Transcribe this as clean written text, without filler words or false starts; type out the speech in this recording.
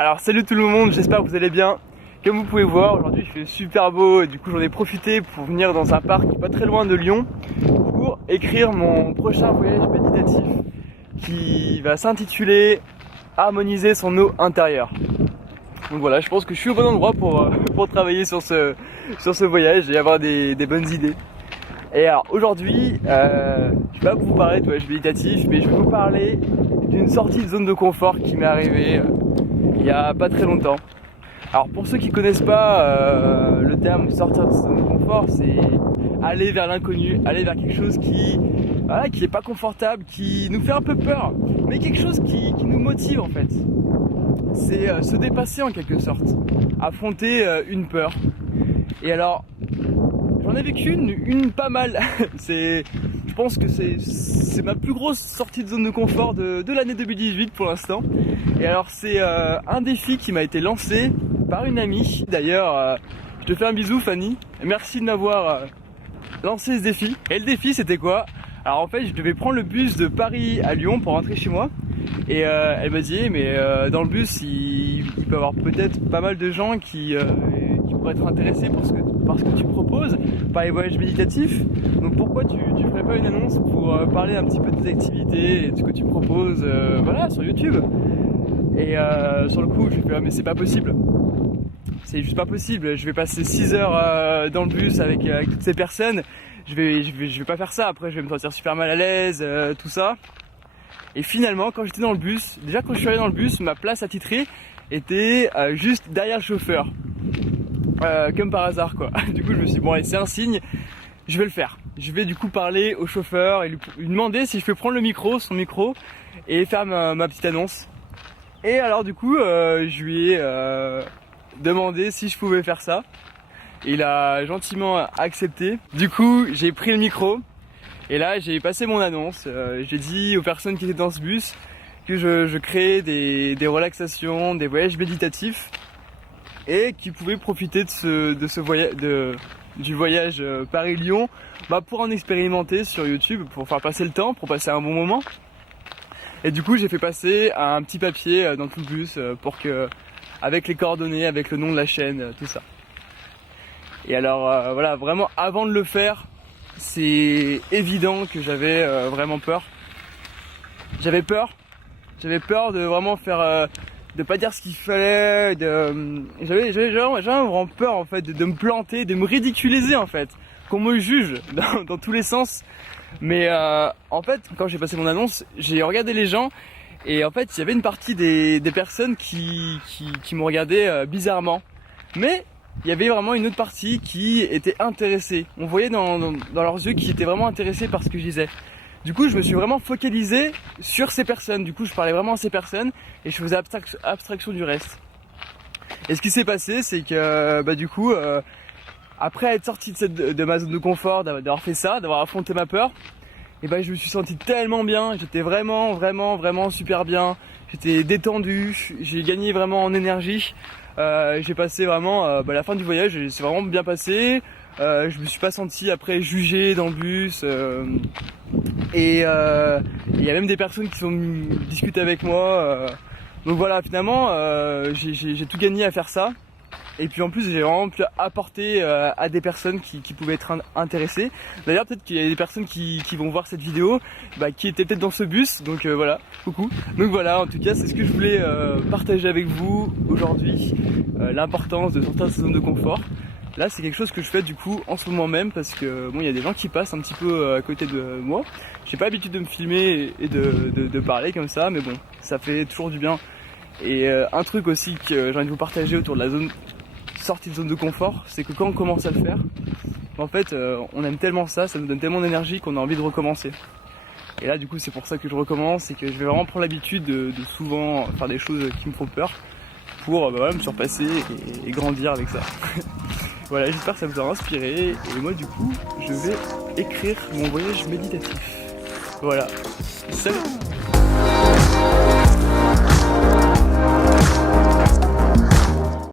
Alors salut tout le monde, j'espère que vous allez bien. Comme vous pouvez voir, aujourd'hui il fait super beau et du coup j'en ai profité pour venir dans un parc pas très loin de Lyon pour écrire mon prochain voyage méditatif qui va s'intituler Harmoniser son eau intérieure. Donc voilà, je pense que je suis au bon endroit pour travailler sur ce voyage et avoir des bonnes idées. Et alors aujourd'hui, je vais pas vous parler de voyage méditatif, mais je vais vous parler d'une sortie de zone de confort qui m'est arrivée il y a pas très longtemps. Alors pour ceux qui connaissent pas le terme sortir de zone de confort, c'est aller vers l'inconnu, aller vers quelque chose qui est pas confortable, qui nous fait un peu peur, mais quelque chose qui nous motive en fait. C'est se dépasser en quelque sorte, affronter une peur. Et alors, j'en ai vécu une pas mal. Je pense que c'est ma plus grosse sortie de zone de confort de l'année 2018 pour l'instant. Et alors c'est un défi qui m'a été lancé par une amie. D'ailleurs, je te fais un bisou Fanny. Merci de m'avoir lancé ce défi. Et le défi c'était quoi? Alors en fait je devais prendre le bus de Paris à Lyon pour rentrer chez moi. Et elle m'a dit mais dans le bus il peut y avoir peut-être pas mal de gens qui pourraient être intéressés par ce que tu proposes, par les voyages méditatifs. Donc pourquoi tu ferais pas une annonce pour parler un petit peu de tes activités et de ce que tu proposes voilà, sur YouTube. Et sur le coup je fais mais c'est pas possible. C'est juste pas possible, je vais passer 6 heures dans le bus avec toutes ces personnes. Je vais pas faire ça, après je vais me sentir super mal à l'aise, tout ça. Et finalement, quand j'étais dans le bus, déjà quand je suis arrivé dans le bus, ma place attitrée était juste derrière le chauffeur. Comme par hasard quoi. Du coup je me suis dit bon allez c'est un signe, je vais le faire. Je vais du coup parler au chauffeur et lui demander si je peux prendre son micro et faire ma petite annonce. Et alors du coup je lui ai demandé si je pouvais faire ça. Et il a gentiment accepté. Du coup j'ai pris le micro. Et là j'ai passé mon annonce, j'ai dit aux personnes qui étaient dans ce bus que je créais des relaxations, des voyages méditatifs et qui pouvaient profiter du voyage Paris-Lyon pour en expérimenter sur YouTube, pour faire passer le temps, pour passer un bon moment. Et du coup j'ai fait passer un petit papier dans tout le bus pour que, avec les coordonnées, avec le nom de la chaîne, tout ça. Et alors voilà, vraiment avant de le faire, c'est évident que j'avais vraiment peur. J'avais peur de vraiment faire, de pas dire ce qu'il fallait. J'avais vraiment peur en fait de me planter, de me ridiculiser en fait, qu'on me juge dans tous les sens. Mais en fait, quand j'ai passé mon annonce, j'ai regardé les gens et en fait, il y avait une partie des personnes qui me regardaient bizarrement. Mais il y avait vraiment une autre partie qui était intéressée. On voyait dans leurs yeux qu'ils étaient vraiment intéressés par ce que je disais. Du coup, je me suis vraiment focalisé sur ces personnes. Du coup, je parlais vraiment à ces personnes et je faisais abstraction du reste. Et ce qui s'est passé, c'est que du coup, après être sorti de ma zone de confort, d'avoir fait ça, d'avoir affronté ma peur, et je me suis senti tellement bien. J'étais vraiment super bien. J'étais détendu. J'ai gagné vraiment en énergie. J'ai passé vraiment la fin du voyage, c'est vraiment bien passé. Je me suis pas senti après jugé dans le bus. Et il y a même des personnes qui sont venues discuter avec moi. Donc voilà, finalement, j'ai tout gagné à faire ça. Et puis en plus, j'ai vraiment pu apporter à des personnes qui pouvaient être intéressées. D'ailleurs, peut-être qu'il y a des personnes qui vont voir cette vidéo, qui étaient peut-être dans ce bus. Donc voilà, coucou. Donc voilà, en tout cas, c'est ce que je voulais partager avec vous aujourd'hui. L'importance de sortir de sa zone de confort. Là, c'est quelque chose que je fais du coup en ce moment même parce que bon, il y a des gens qui passent un petit peu à côté de moi. J'ai pas l'habitude de me filmer et de parler comme ça, mais bon, ça fait toujours du bien. Et un truc aussi que j'ai envie de vous partager autour de la sortie de zone de confort, c'est que quand on commence à le faire, en fait, on aime tellement ça nous donne tellement d'énergie qu'on a envie de recommencer. Et là, du coup, c'est pour ça que je recommence et que je vais vraiment prendre l'habitude de souvent faire des choses qui me font peur pour me surpasser et grandir avec ça. Voilà, j'espère que ça vous a inspiré et moi du coup je vais écrire mon voyage méditatif. Voilà, salut!